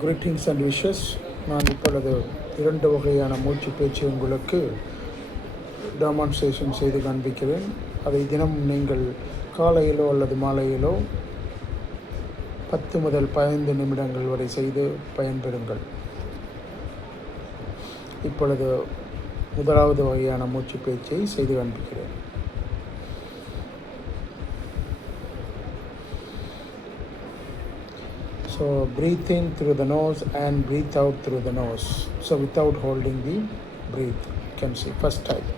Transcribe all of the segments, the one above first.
greetings and wishes. நான் இப்பொழுது 2 வகையான மூச்சு பேச்சு உங்களுக்கு டெமான்ஸ்ட்ரேஷன் செய்து காண்பிக்கிறேன். அதை தினம் நீங்கள் காலையிலோ அல்லது மாலையிலோ 10 முதல் 15 நிமிடங்கள் வரை செய்து பயன்பெறுங்கள். இப்பொழுது முதலாவது வகையான மூச்சு பேச்சை செய்து காண்பிக்கிறேன். So breathe in through the nose and breathe out through the nose. So without holding the breath, you can see first time.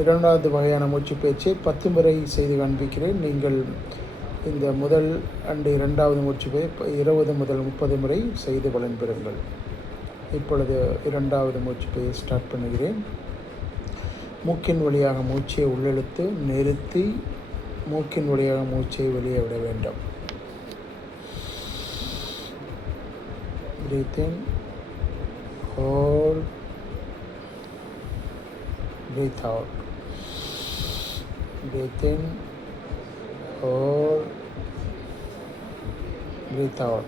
இரண்டாவது வகையான மூச்சு பேச்சை 10 முறை செய்து காண்பிக்கிறேன். நீங்கள் இந்த முதல் அண்டு இரண்டாவது மூச்சு பேய் 20 முதல் 30 முறை செய்து பலன் பெறுங்கள். இப்பொழுது இரண்டாவது மூச்சு பேயை ஸ்டார்ட் பண்ணுகிறேன். மூக்கின் வழியாக மூச்சை உள்ளெழுத்து நிறுத்தி மூக்கின் வழியாக மூச்சை வெளியே விட வேண்டும். Breathe in, hold, breathe out. Breathe in, hold, breathe out.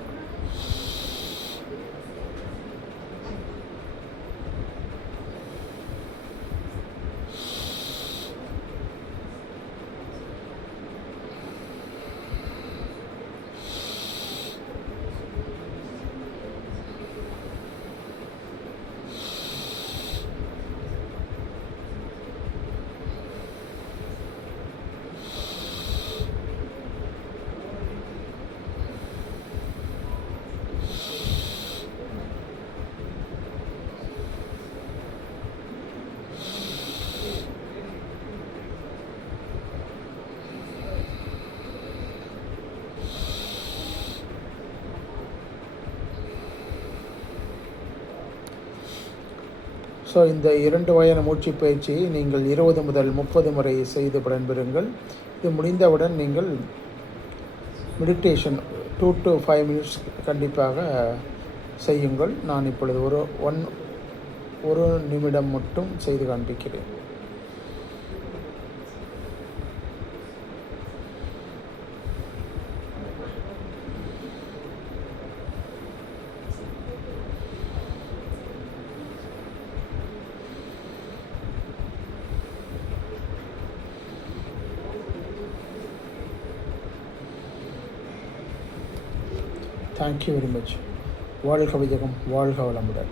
So இந்த 2 வகையான மூச்சு பயிற்சியை நீங்கள் 20 முதல் 30 முறை செய்து பயன்பெறுங்கள். இது முடிந்தவுடன் நீங்கள் மெடிடேஷன் 2 to 5 minutes கண்டிப்பாக செய்யுங்கள். நான் இப்பொழுது ஒரு நிமிடம் மட்டும் செய்து காண்பிக்கிறேன். Thank you very much. வாழ்க வையகம், வாழ்க வளமுடன்.